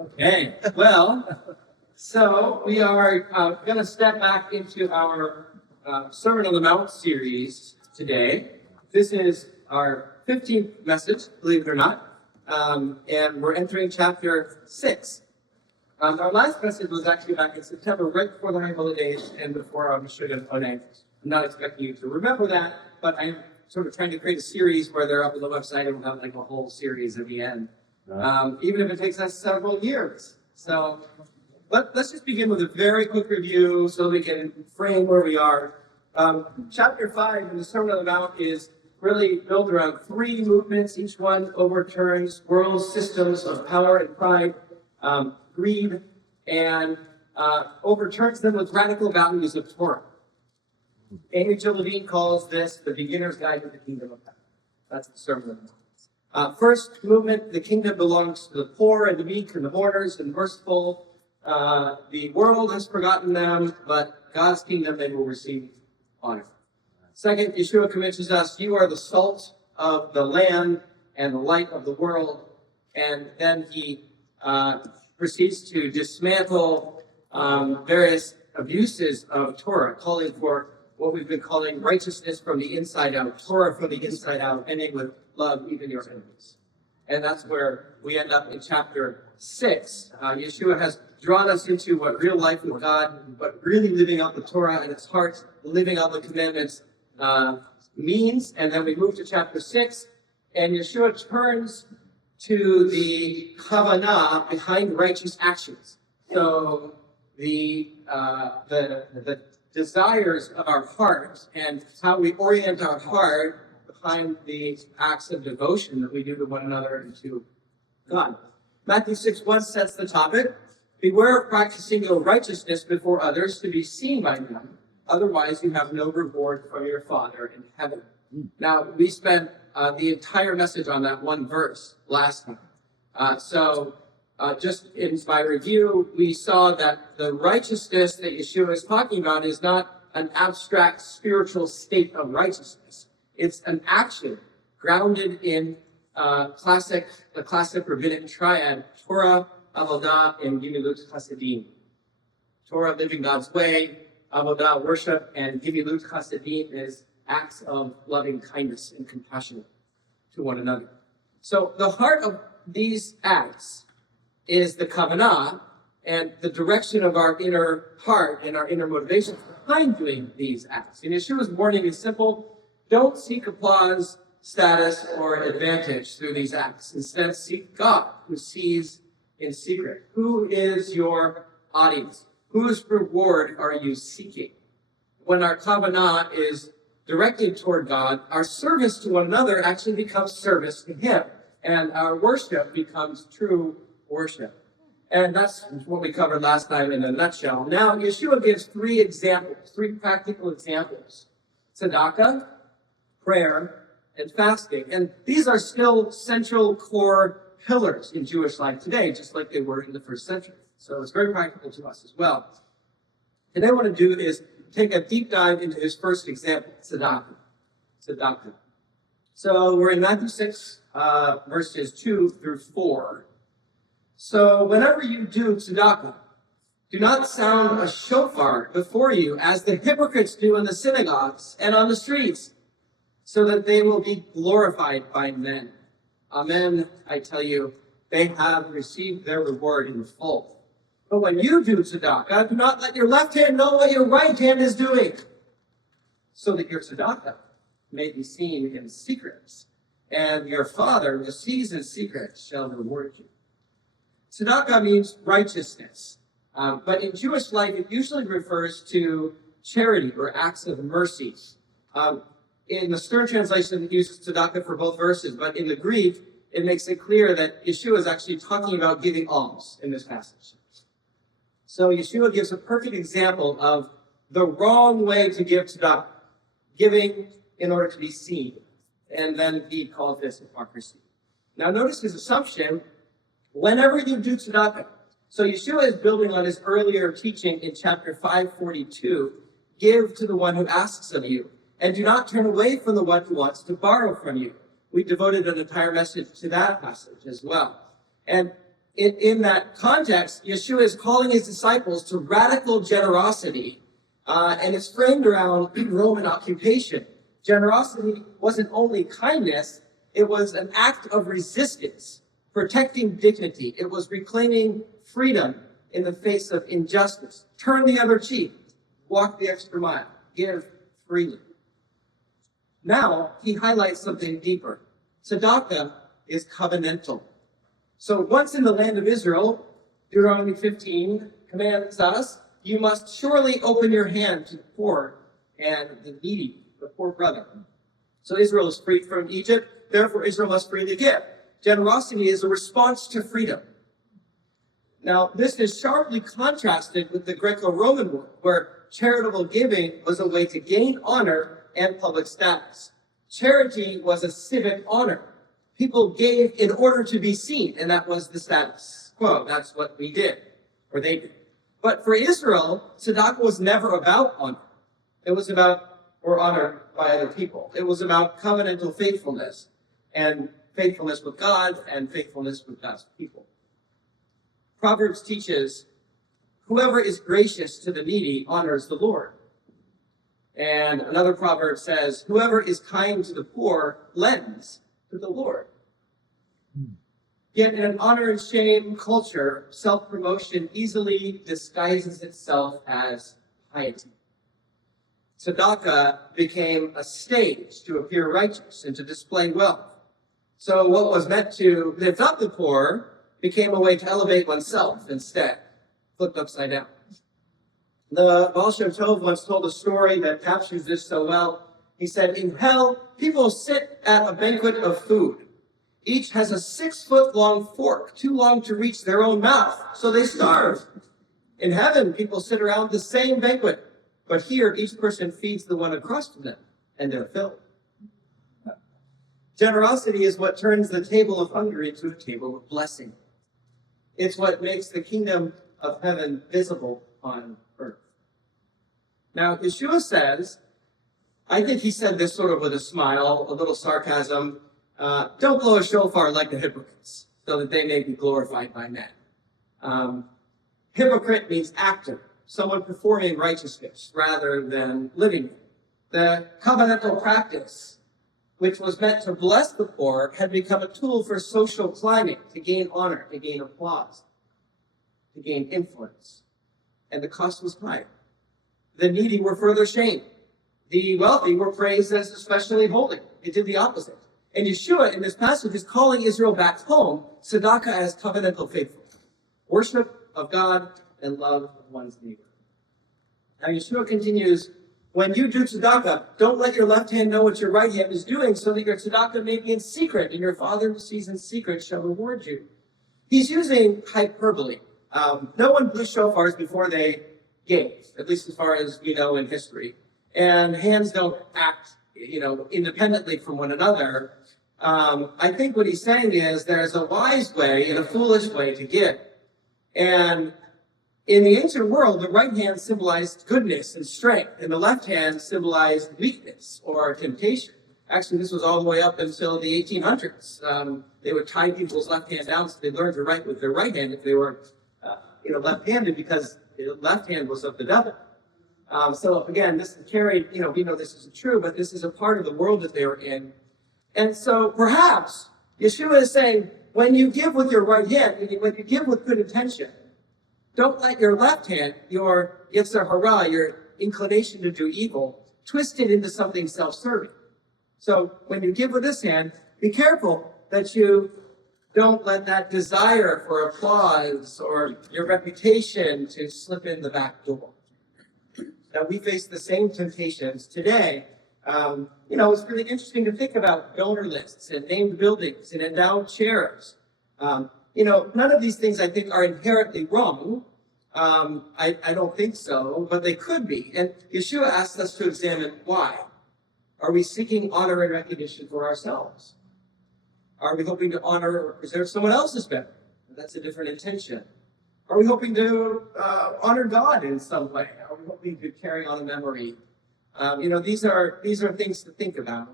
Okay, well, so we are going to step back into our Sermon on the Mount series today. This is our 15th message, believe it or not, and we're entering chapter 6. Our last message was actually back in September, right before the holidays and before our Mishugah Oneg. I'm not expecting you to remember that, but I'm sort of trying to create a series where they're up on the website and we'll have like a whole series at the end. Even if it takes us several years. So let's just begin with a very quick review so we can frame where we are. Chapter 5 in the Sermon on the Mount is really built around 3 movements. Each one overturns world systems of power and pride, greed, and overturns them with radical values of Torah. Amy Jill Levine calls this the beginner's guide to the kingdom of heaven. That's the Sermon on the Mount. First movement, the kingdom belongs to the poor and the meek and the mourners and merciful. The world has forgotten them, but God's kingdom they will receive honor. Second, Yeshua convinces us, you are the salt of the land and the light of the world. And then he proceeds to dismantle various abuses of Torah, calling for what we've been calling righteousness from the inside out, Torah from the inside out, ending with love even your enemies. And that's where we end up in chapter 6. Yeshua has drawn us into what real life with God, but really living out the Torah in its heart, living out the commandments means. And then we move to chapter 6, and Yeshua turns to the kavanah behind righteous actions. So the desires of our heart and how we orient our heart behind the acts of devotion that we do to one another and to God. Matthew 6:1 sets the topic. Beware of practicing your righteousness before others to be seen by them. Otherwise, you have no reward from your Father in heaven. Now, we spent the entire message on that one verse last time. Just in my review, we saw that the righteousness that Yeshua is talking about is not an abstract spiritual state of righteousness. It's an action grounded in the classic rabbinic triad, Torah, Avodah, and Gimilut Chasadim. Torah, living God's way, Avodah, worship, and Gimilut Chasadim is acts of loving kindness and compassion to one another. So the heart of these acts is the kavanah, and the direction of our inner heart and our inner motivation behind doing these acts. And Yeshua's warning is simple. Don't seek applause, status, or advantage through these acts. Instead, seek God, who sees in secret. Who is your audience? Whose reward are you seeking? When our kavanah is directed toward God, our service to one another actually becomes service to Him, and our worship becomes true worship. And that's what we covered last time in a nutshell. Now, Yeshua gives 3 examples, 3 practical examples. Tzedakah, prayer, and fasting. And these are still central core pillars in Jewish life today, just like they were in the first century. So it's very practical to us as well. Today what I want to do is take a deep dive into his first example, tzedakah. So we're in Matthew 6, verses 2 through 4. So whenever you do tzedakah, do not sound a shofar before you as the hypocrites do in the synagogues and on the streets, so that they will be glorified by men. Amen, I tell you, they have received their reward in full. But when you do tzedakah, do not let your left hand know what your right hand is doing, so that your tzedakah may be seen in secret, and your Father who sees in secret shall reward you. Tzedakah means righteousness, but in Jewish life it usually refers to charity or acts of mercy. In the Stern translation, it uses tzedakah for both verses, but in the Greek, it makes it clear that Yeshua is actually talking about giving alms in this passage. So Yeshua gives a perfect example of the wrong way to give tzedakah, giving in order to be seen. And then he calls this hypocrisy. Now notice his assumption, whenever you do tzedakah. So Yeshua is building on his earlier teaching in chapter 5:42, give to the one who asks of you, and do not turn away from the one who wants to borrow from you. We devoted an entire message to that passage as well. And in that context, Yeshua is calling his disciples to radical generosity, and it's framed around Roman occupation. Generosity wasn't only kindness, it was an act of resistance, protecting dignity. It was reclaiming freedom in the face of injustice. Turn the other cheek, walk the extra mile, give freely. Now, he highlights something deeper. Tzedakah is covenantal. So once in the land of Israel, Deuteronomy 15 commands us, you must surely open your hand to the poor and the needy, the poor brother. So Israel is freed from Egypt, therefore Israel must freely give. Generosity is a response to freedom. Now, this is sharply contrasted with the Greco-Roman world, where charitable giving was a way to gain honor and public status. Charity was a civic honor. People gave in order to be seen, and that was the status quo. That's what we did, or they did. But for Israel, tzedakah was never about honor. It was about, or honor by other people. It was about covenantal faithfulness, and faithfulness with God, and faithfulness with God's people. Proverbs teaches, whoever is gracious to the needy honors the Lord. And another proverb says, whoever is kind to the poor lends to the Lord. Yet in an honor and shame culture, self-promotion easily disguises itself as piety. Tzedakah became a stage to appear righteous and to display wealth. So what was meant to lift up the poor became a way to elevate oneself instead, flipped upside down. The Baal Shem Tov once told a story that captures this so well. He said, in hell, people sit at a banquet of food. Each has a 6-foot-long fork, too long to reach their own mouth, so they starve. In heaven, people sit around the same banquet, but here each person feeds the one across from them, and they're filled. Generosity is what turns the table of hunger into a table of blessing. It's what makes the kingdom of heaven visible on earth. Now, Yeshua says, I think he said this sort of with a smile, a little sarcasm, don't blow a shofar like the hypocrites, so that they may be glorified by men. Hypocrite means actor, someone performing righteousness rather than living it. The covenantal practice, which was meant to bless the poor, had become a tool for social climbing, to gain honor, to gain applause, to gain influence. And the cost was high. The needy were further shamed. The wealthy were praised as especially holy. It did the opposite. And Yeshua, in this passage, is calling Israel back home, tzedakah as covenantal faithfulness, worship of God and love of one's neighbor. Now Yeshua continues, when you do tzedakah, don't let your left hand know what your right hand is doing, so that your tzedakah may be in secret, and your Father who sees in secret shall reward you. He's using hyperbole. No one blew shofars before they gave, at least as far as we know in history. And hands don't act, independently from one another. I think what he's saying is there's a wise way and a foolish way to give. And in the ancient world, the right hand symbolized goodness and strength, and the left hand symbolized weakness or temptation. Actually, this was all the way up until the 1800s. They would tie people's left hand down so they learned to write with their right hand if they were, left-handed, because the left hand was of the devil. So again, this is carried, we know this isn't true, but this is a part of the world that they were in. And so perhaps Yeshua is saying, when you give with your right hand, when you give with good intention, don't let your left hand, your yetzer hara, your inclination to do evil, twist it into something self-serving. So when you give with this hand, be careful that you don't let that desire for applause or your reputation to slip in the back door. Now, we face the same temptations today. It's really interesting to think about donor lists and named buildings and endowed chairs. None of these things I think are inherently wrong. I don't think so, but they could be. And Yeshua asks us to examine why. Are we seeking honor and recognition for ourselves? Are we hoping to honor or preserve someone else's memory? That's a different intention. Are we hoping to honor God in some way? Are we hoping to carry on a memory? These are things to think about.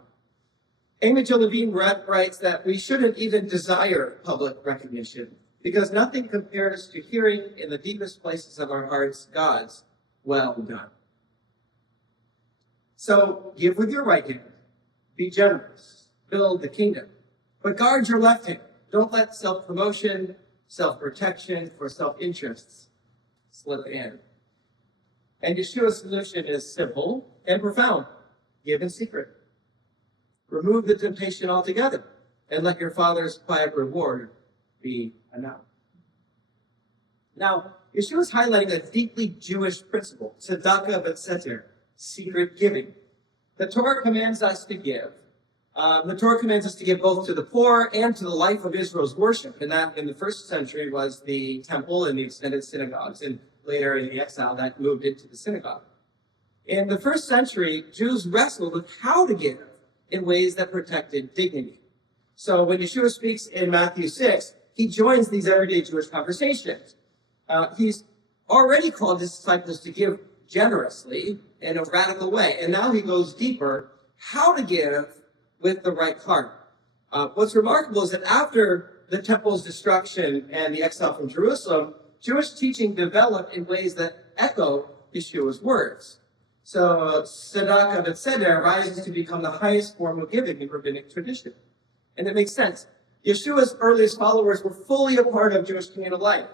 Amy Jo Levine writes that we shouldn't even desire public recognition, because nothing compares to hearing in the deepest places of our hearts God's well done. So give with your right hand, be generous, build the kingdom, but guard your left hand. Don't let self-promotion, self-protection, or self-interests slip in. And Yeshua's solution is simple and profound. Give in secret. Remove the temptation altogether, and let your Father's quiet reward be enough. Now, Yeshua is highlighting a deeply Jewish principle, tzedakah b'seter, secret giving. The Torah commands us to give. The Torah commands us to give both to the poor and to the life of Israel's worship. And that in the first century was the temple and the extended synagogues. And later in the exile, that moved into the synagogue. In the first century, Jews wrestled with how to give in ways that protected dignity. So when Yeshua speaks in Matthew 6, he joins these everyday Jewish conversations. He's already called his disciples to give generously in a radical way. And now he goes deeper, how to give with the right heart. What's remarkable is that after the temple's destruction and the exile from Jerusalem, Jewish teaching developed in ways that echo Yeshua's words. So tzedakah b'tzeder rises to become the highest form of giving in rabbinic tradition. And it makes sense. Yeshua's earliest followers were fully a part of Jewish communal life.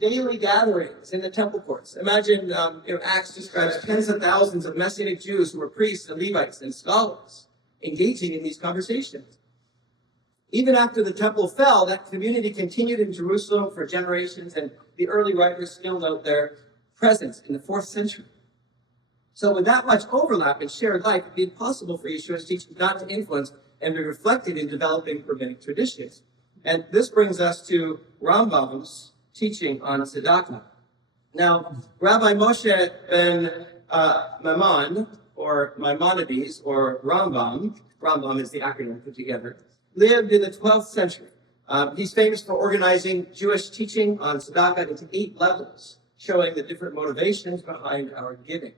Daily gatherings in the temple courts. Imagine, Acts describes tens of thousands of Messianic Jews who were priests and Levites and scholars engaging in these conversations. Even after the temple fell, that community continued in Jerusalem for generations, and the early writers still note their presence in the 4th century. So with that much overlap in shared life, it'd be impossible for Yeshua's teaching not to influence and be reflected in developing rabbinic traditions. And this brings us to Rambam's teaching on tzedakah. Now, Rabbi Moshe ben Maimon, or Maimonides, or Rambam is the acronym put together, lived in the 12th century. He's famous for organizing Jewish teaching on tzedakah into 8 levels, showing the different motivations behind our giving.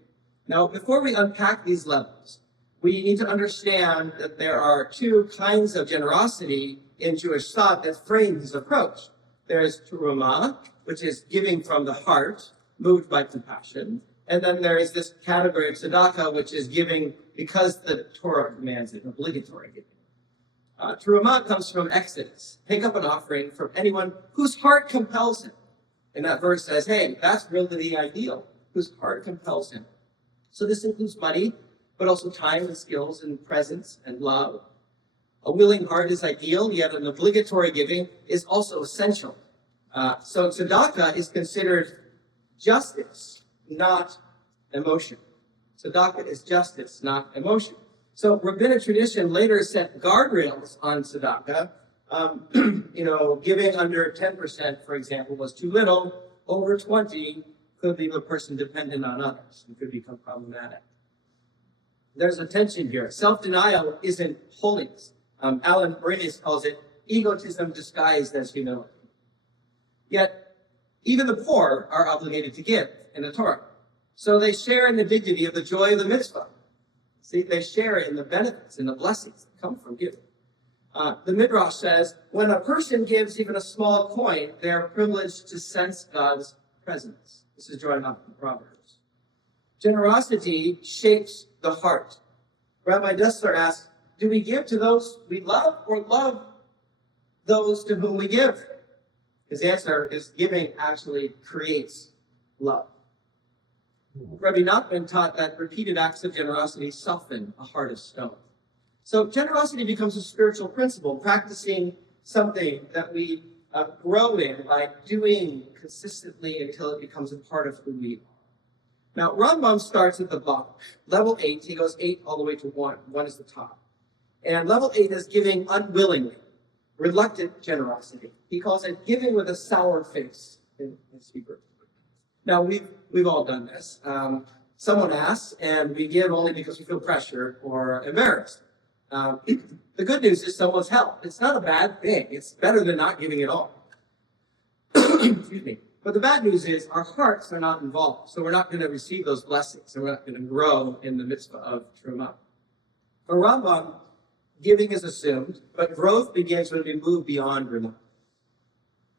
Now, before we unpack these levels, we need to understand that there are 2 kinds of generosity in Jewish thought that frame his approach. There's Torah, which is giving from the heart, moved by compassion. And then there is this category of tzedakah, which is giving because the Torah commands it, obligatory giving. Torah comes from Exodus. Take up an offering from anyone whose heart compels him. And that verse says, hey, that's really the ideal, whose heart compels him. So this includes money, but also time and skills and presence and love. A willing heart is ideal, yet an obligatory giving is also essential. So tzedakah is considered justice, not emotion. Tzedakah is justice, not emotion. So rabbinic tradition later set guardrails on tzedakah. Giving under 10%, for example, was too little. Over 20 could leave a person dependent on others and could become problematic. There's a tension here. Self-denial isn't holiness. Alan Bernius calls it egotism disguised as humility. Yet, even the poor are obligated to give in the Torah. So they share in the dignity of the joy of the mitzvah. See, they share in the benefits and the blessings that come from giving. The Midrash says, when a person gives even a small coin, they are privileged to sense God's presence. This is drawing up from Proverbs. Generosity shapes the heart. Rabbi Dessler asks, do we give to those we love or love those to whom we give? His answer is giving actually creates love. Rabbi Nachman taught that repeated acts of generosity soften a heart of stone. So generosity becomes a spiritual principle, practicing something that we grow in by doing consistently until it becomes a part of who we are. Now, Rambam starts at the bottom. Level 8, he goes 8 all the way to 1. 1 is the top. And level 8 is giving unwillingly, reluctant generosity. He calls it giving with a sour face in Hebrew. Now, we've all done this. Someone asks, and we give only because we feel pressured or embarrassed. The good news is someone's help. It's not a bad thing. It's better than not giving at all. Excuse me. But the bad news is our hearts are not involved. So we're not going to receive those blessings. And we're not going to grow in the mitzvah of Truma. For Rambam, giving is assumed, but growth begins when we move beyond Rambam.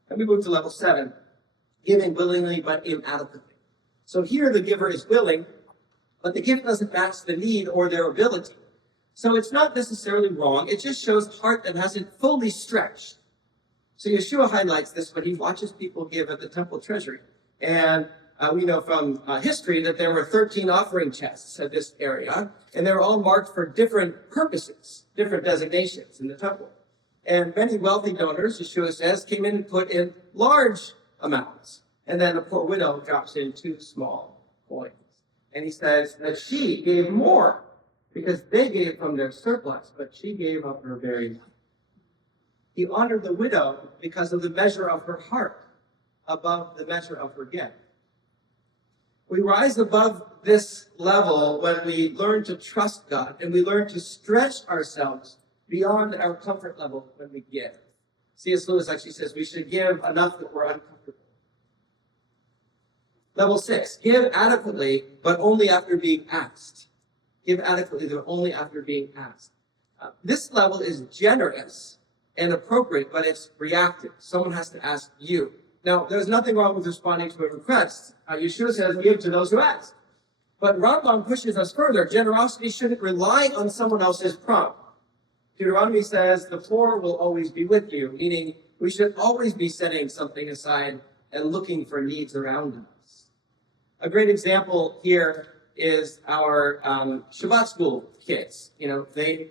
And we move to level 7, giving willingly but inadequately. So here the giver is willing, but the gift doesn't match the need or their ability. So it's not necessarily wrong. It just shows a heart that hasn't fully stretched. So Yeshua highlights this when he watches people give at the temple treasury. And we know from history that there were 13 offering chests at this area, and they were all marked for different purposes, different designations in the temple. And many wealthy donors, Yeshua says, came in and put in large amounts. And then a poor widow drops in 2 small coins. And he says that she gave more because they gave from their surplus, but she gave up her very life. He honored the widow because of the measure of her heart above the measure of her gift. We rise above this level when we learn to trust God and we learn to stretch ourselves beyond our comfort level when we give. C.S. Lewis actually says we should give enough that we're uncomfortable. Level 6, give adequately, but only after being asked. Give adequately, but only after being asked. This level is generous and appropriate, but it's reactive. Someone has to ask you. Now, there's nothing wrong with responding to a request. Yeshua says, give to those who ask. But Rambam pushes us further. Generosity shouldn't rely on someone else's prompt. Deuteronomy says, the poor will always be with you, meaning we should always be setting something aside and looking for needs around us. A great example here is our Shabbat school kids. You know, they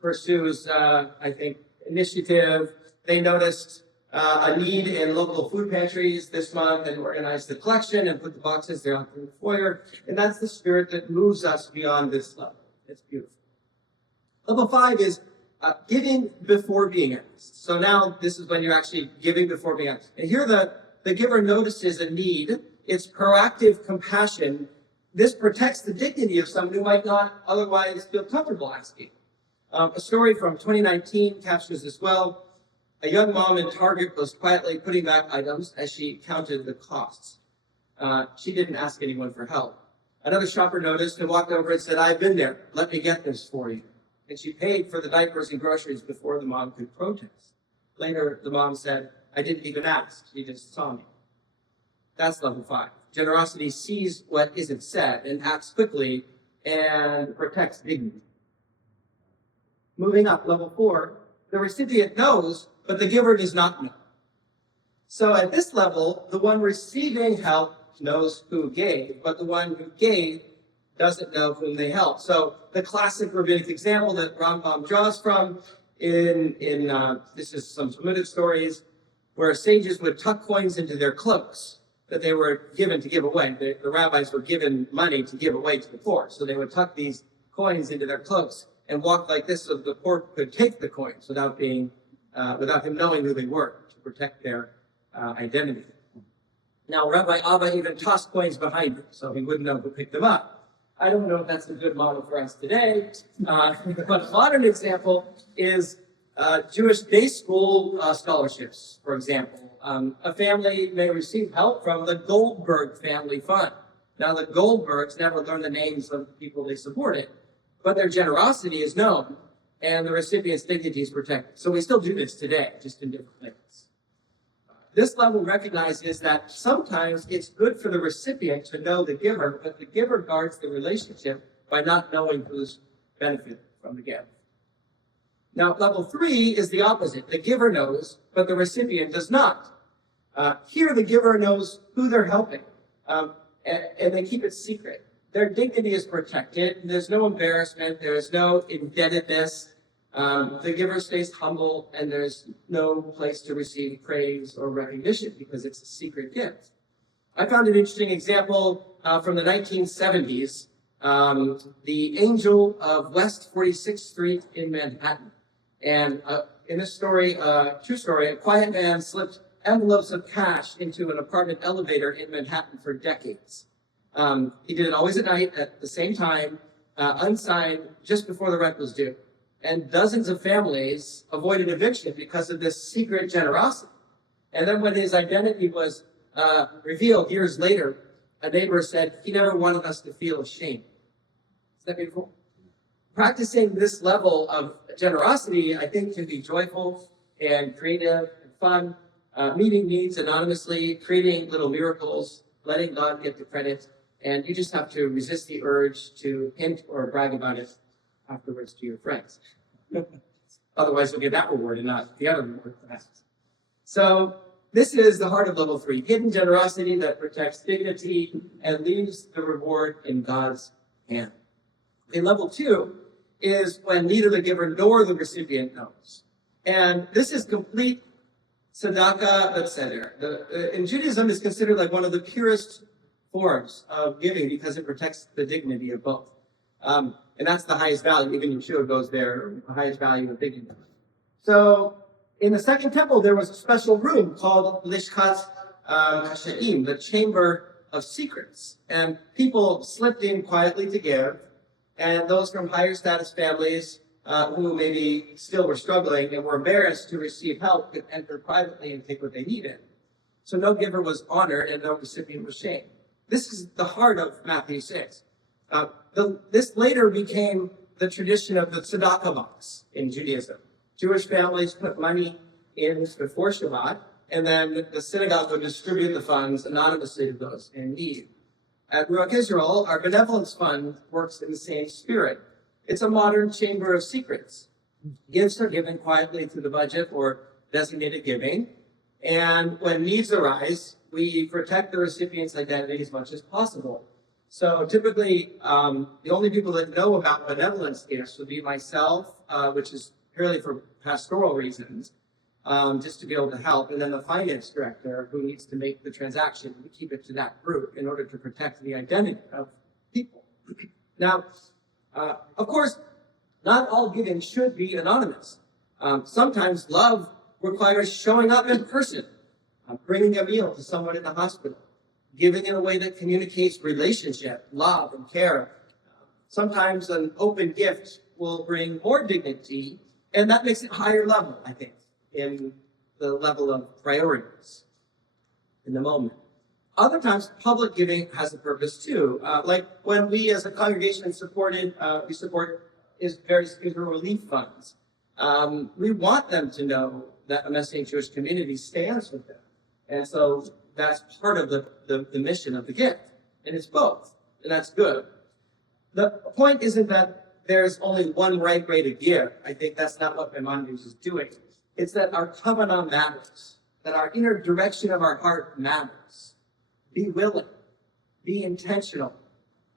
pursues, I think, initiative. They noticed a need in local food pantries this month and organized the collection and put the boxes there out in the foyer. And that's the spirit that moves us beyond this level. It's beautiful. Level 5 is giving before being asked. So now this is when you're actually giving before being asked. And here the giver notices a need. It's proactive compassion. This protects the dignity of someone who might not otherwise feel comfortable asking. A story from 2019 captures this well. A young mom in Target was quietly putting back items as she counted the costs. She didn't ask anyone for help. Another shopper noticed and walked over and said, I've been there. Let me get this for you. And she paid for the diapers and groceries before the mom could protest. Later, the mom said, I didn't even ask. She just saw me. That's level 5. Generosity sees what isn't said and acts quickly and protects dignity. Moving up, level 4, the recipient knows, but the giver does not know. So at this level, the one receiving help knows who gave, but the one who gave doesn't know whom they helped. So the classic rabbinic example that Rambam draws from this is some Talmudic stories where sages would tuck coins into their cloaks that they were given to give away. The rabbis were given money to give away to the poor. So they would tuck these coins into their cloaks and walk like this so the poor could take the coins without him knowing who they were, to protect their identity. Now, Rabbi Abba even tossed coins behind him so he wouldn't know who picked them up. I don't know if that's a good model for us today, but a modern example is Jewish day school scholarships, for example. A family may receive help from the Goldberg Family Fund. Now, the Goldbergs never learn the names of the people they supported, but their generosity is known, and the recipient's dignity is protected. So we still do this today, just in different ways. This level recognizes that sometimes it's good for the recipient to know the giver, but the giver guards the relationship by not knowing who's benefited from the gift. Now, level 3 is the opposite. The giver knows, but the recipient does not. Here, the giver knows who they're helping, and they keep it secret. Their dignity is protected. There's no embarrassment. There's no indebtedness. The giver stays humble, and there's no place to receive praise or recognition because it's a secret gift. I found an interesting example from the 1970s. The Angel of West 46th Street in Manhattan. And in this story, true story, a quiet man slipped envelopes of cash into an apartment elevator in Manhattan for decades. He did it always at night at the same time, unsigned, just before the rent was due. And dozens of families avoided eviction because of this secret generosity. And then when his identity was revealed years later, a neighbor said, he never wanted us to feel ashamed. Is that beautiful? Practicing this level of generosity, I think, can be joyful and creative and fun. meeting needs anonymously, creating little miracles, letting God get the credit, and you just have to resist the urge to hint or brag about it afterwards to your friends. Otherwise, you'll get that reward and not the other reward, perhaps. So this is the heart of level 3, hidden generosity that protects dignity and leaves the reward in God's hand. Okay, level 2 is when neither the giver nor the recipient knows. And this is complete tzedakah, etc. In Judaism, is considered like one of the purest forms of giving because it protects the dignity of both. And that's the highest value. Even Yeshua goes there, the highest value of dignity. So in the Second Temple, there was a special room called Lishkat Hashaim, the Chamber of Secrets. And people slipped in quietly to give. And those from higher status families who maybe still were struggling and were embarrassed to receive help could enter privately and take what they needed. So no giver was honored and no recipient was shamed. This is the heart of Matthew 6. This later became the tradition of the tzedakah box in Judaism. Jewish families put money in before Shabbat, and then the synagogue would distribute the funds anonymously to those in need. At Ruach Israel, our benevolence fund works in the same spirit. It's a modern chamber of secrets. Gifts are given quietly through the budget or designated giving, and when needs arise, we protect the recipient's identity as much as possible. So typically, the only people that know about benevolence gifts would be myself, which is purely for pastoral reasons, just to be able to help, and then the finance director who needs to make the transaction and keep it to that group in order to protect the identity of people. Now, of course, not all giving should be anonymous. Sometimes love requires showing up in person, bringing a meal to someone in the hospital, giving in a way that communicates relationship, love, and care. Sometimes an open gift will bring more dignity, and that makes it higher level, I think, in the level of priorities in the moment. Other times, public giving has a purpose too. Like when we as a congregation support various Israel relief funds. We want them to know that the Messianic Jewish community stands with them. And so that's part of the mission of the gift. And it's both, and that's good. The point isn't that there's only one right way to give. I think that's not what Maimonides is doing. It's that our kavanah matters, that our inner direction of our heart matters. Be willing, be intentional,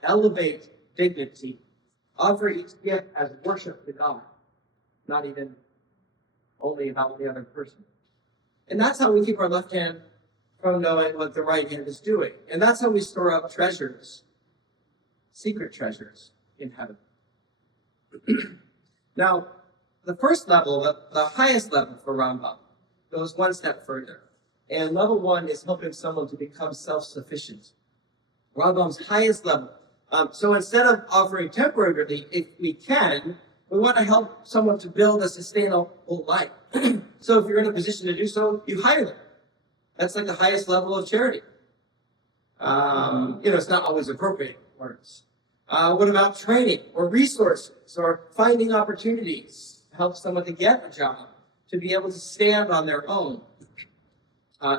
elevate dignity, offer each gift as worship to God, not even only about the other person. And that's how we keep our left hand from knowing what the right hand is doing. And that's how we store up treasures, secret treasures in heaven. Now, the first level, the highest level for Rambam, goes one step further. And level 1 is helping someone to become self-sufficient. Rambam's highest level. So instead of offering temporarily, if we can, we want to help someone to build a sustainable life. So if you're in a position to do so, you hire them. That's like the highest level of charity. It's not always appropriate words. What about training or resources or finding opportunities to help someone to get a job, to be able to stand on their own?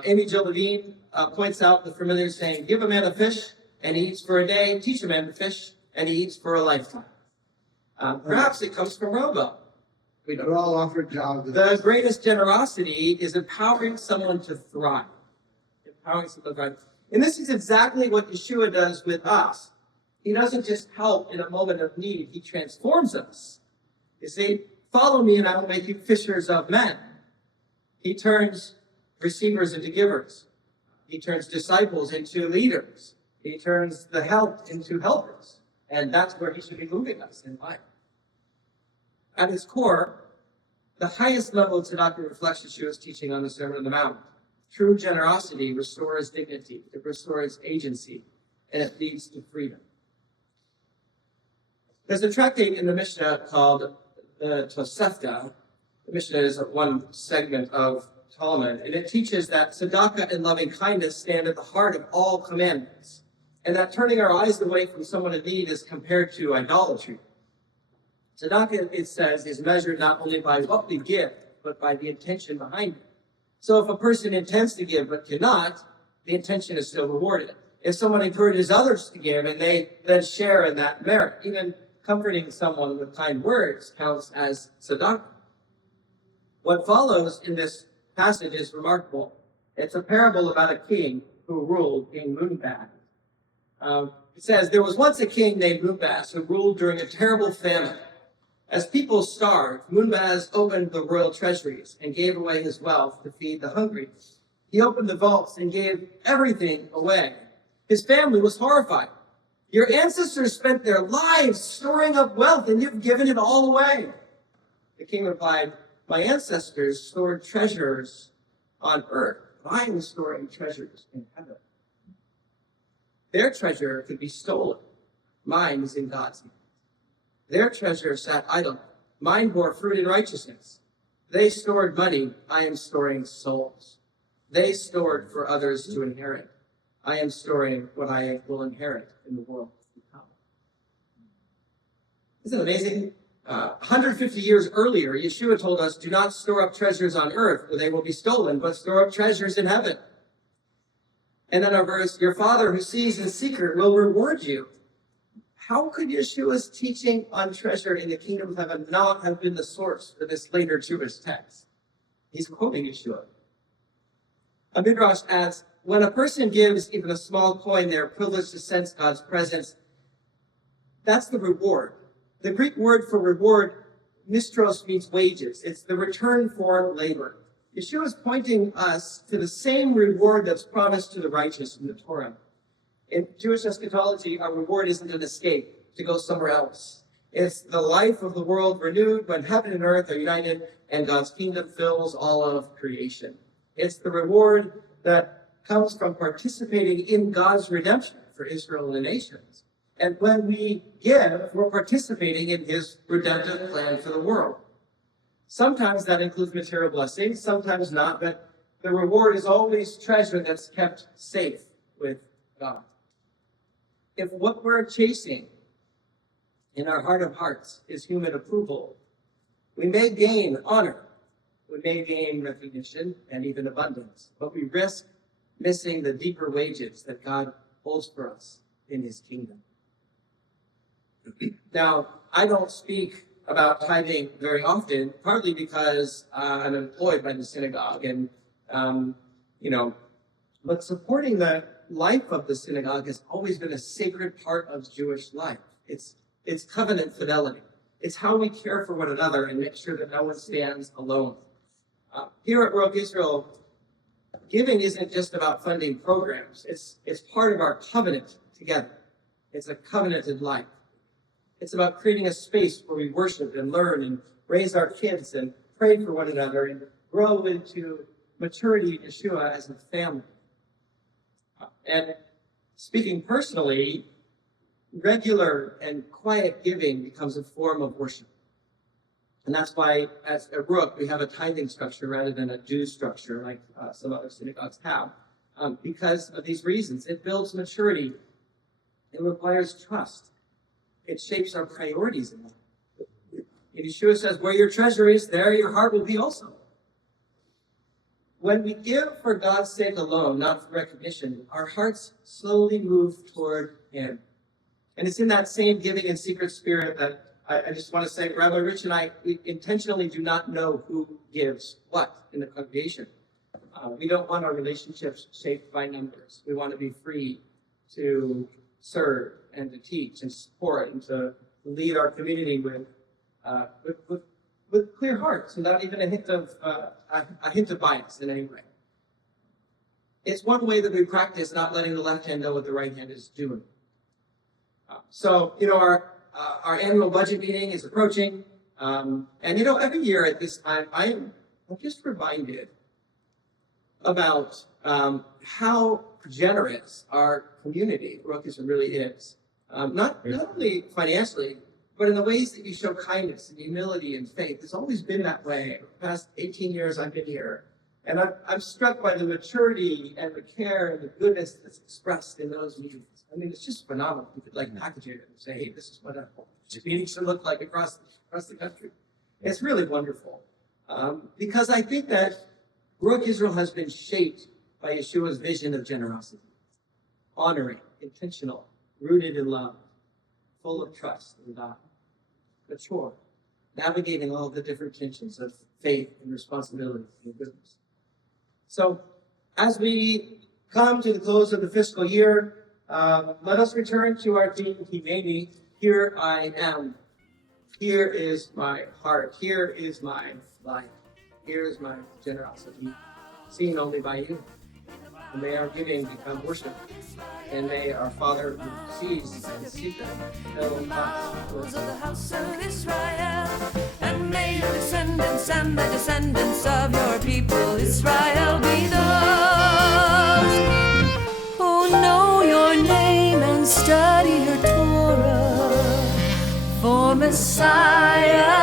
Amy Jo Levine points out the familiar saying, give a man a fish and he eats for a day, teach a man to fish and he eats for a lifetime. Perhaps it comes from Rambam. We don't. We're all offered jobs. The greatest generosity is empowering someone to thrive. Empowering someone to thrive. And this is exactly what Yeshua does with us. He doesn't just help in a moment of need. He transforms us. You see, follow me and I will make you fishers of men. He turns receivers into givers. He turns disciples into leaders. He turns the helped into helpers. And that's where he should be moving us in life. At its core, the highest level of tzedakah reflects Yeshua's teaching on the Sermon on the Mount. True generosity restores dignity, it restores agency, and it leads to freedom. There's a tractate in the Mishnah called the Tosefta. The Mishnah is one segment of Talmud, and it teaches that tzedakah and loving kindness stand at the heart of all commandments, and that turning our eyes away from someone in need is compared to idolatry. Tzedakah, it says, is measured not only by what we give, but by the intention behind it. So if a person intends to give but cannot, the intention is still rewarded. If someone encourages others to give and they then share in that merit, even comforting someone with kind words counts as tzedakah. What follows in this passage is remarkable. It's a parable about a king who ruled King Munbaz. It says, there was once a king named Munbaz who ruled during a terrible famine. As people starved, Munbaz opened the royal treasuries and gave away his wealth to feed the hungry. He opened the vaults and gave everything away. His family was horrified. Your ancestors spent their lives storing up wealth, and you've given it all away. The king replied, my ancestors stored treasures on earth. I am storing treasures in heaven. Their treasure could be stolen. Mine is in God's hand. Their treasure sat idle. Mine bore fruit in righteousness. They stored money. I am storing souls. They stored for others to inherit. I am storing what I will inherit in the world to come. Isn't it amazing? 150 years earlier, Yeshua told us, do not store up treasures on earth where they will be stolen, but store up treasures in heaven. And then our verse, your Father who sees in secret will reward you. How could Yeshua's teaching on treasure in the kingdom of heaven not have been the source for this later Jewish text? He's quoting Yeshua. A midrash adds, when a person gives even a small coin, they are privileged to sense God's presence. That's the reward. The Greek word for reward, mistros, means wages. It's the return for labor. Yeshua is pointing us to the same reward that's promised to the righteous in the Torah. In Jewish eschatology, our reward isn't an escape to go somewhere else. It's the life of the world renewed when heaven and earth are united and God's kingdom fills all of creation. It's the reward that comes from participating in God's redemption for Israel and the nations. And when we give, we're participating in his redemptive plan for the world. Sometimes that includes material blessings, sometimes not, but the reward is always treasure that's kept safe with God. If what we're chasing in our heart of hearts is human approval, we may gain honor, we may gain recognition and even abundance, but we risk missing the deeper wages that God holds for us in his kingdom. Now, I don't speak about tithing very often, partly because I'm employed by the synagogue and, but supporting the life of the synagogue has always been a sacred part of Jewish life. It's covenant fidelity. It's how we care for one another and make sure that no one stands alone. Here at Ruach Israel, giving isn't just about funding programs. It's part of our covenant together. It's a covenanted life. It's about creating a space where we worship and learn and raise our kids and pray for one another and grow into maturity in Yeshua as a family. And speaking personally, regular and quiet giving becomes a form of worship. And that's why, at Ruach, we have a tithing structure rather than a due structure like some other synagogues have. Because of these reasons, it builds maturity. It requires trust. It shapes our priorities in life. And Yeshua says, where your treasure is, there your heart will be also. When we give for God's sake alone, not for recognition, our hearts slowly move toward him. And it's in that same giving in secret spirit that I just want to say, Rabbi Rich and I, we intentionally do not know who gives what in the congregation. We don't want our relationships shaped by numbers. We want to be free to serve and to teach and support and to lead our community with clear hearts, without even a hint of bias in any way. It's one way that we practice not letting the left hand know what the right hand is doing. So our annual budget meeting is approaching, and every year at this time I'm just reminded about how generous our community, Ruach Israel, really is. Not only financially, but in the ways that you show kindness and humility and faith. It's always been that way. For the past 18 years I've been here. And I'm struck by the maturity and the care and the goodness that's expressed in those meetings. I mean, it's just phenomenal. You could package it and say, hey, this is what a meeting should look like across the country. It's really wonderful. Because I think that Ruach Israel has been shaped by Yeshua's vision of generosity, honoring, intentional, rooted in love, full of trust in God, mature, navigating all the different tensions of faith and responsibility and goodness. So, as we come to the close of the fiscal year, let us return to our theme, Himeni, here I am. Here is my heart. Here is my life. Here is my generosity, seen only by you. And may our giving become worship. And may our Father who sees and secret fill us of the house of Israel, and may your descendants and the descendants of your people Israel be those who know your name and study your Torah for Messiah.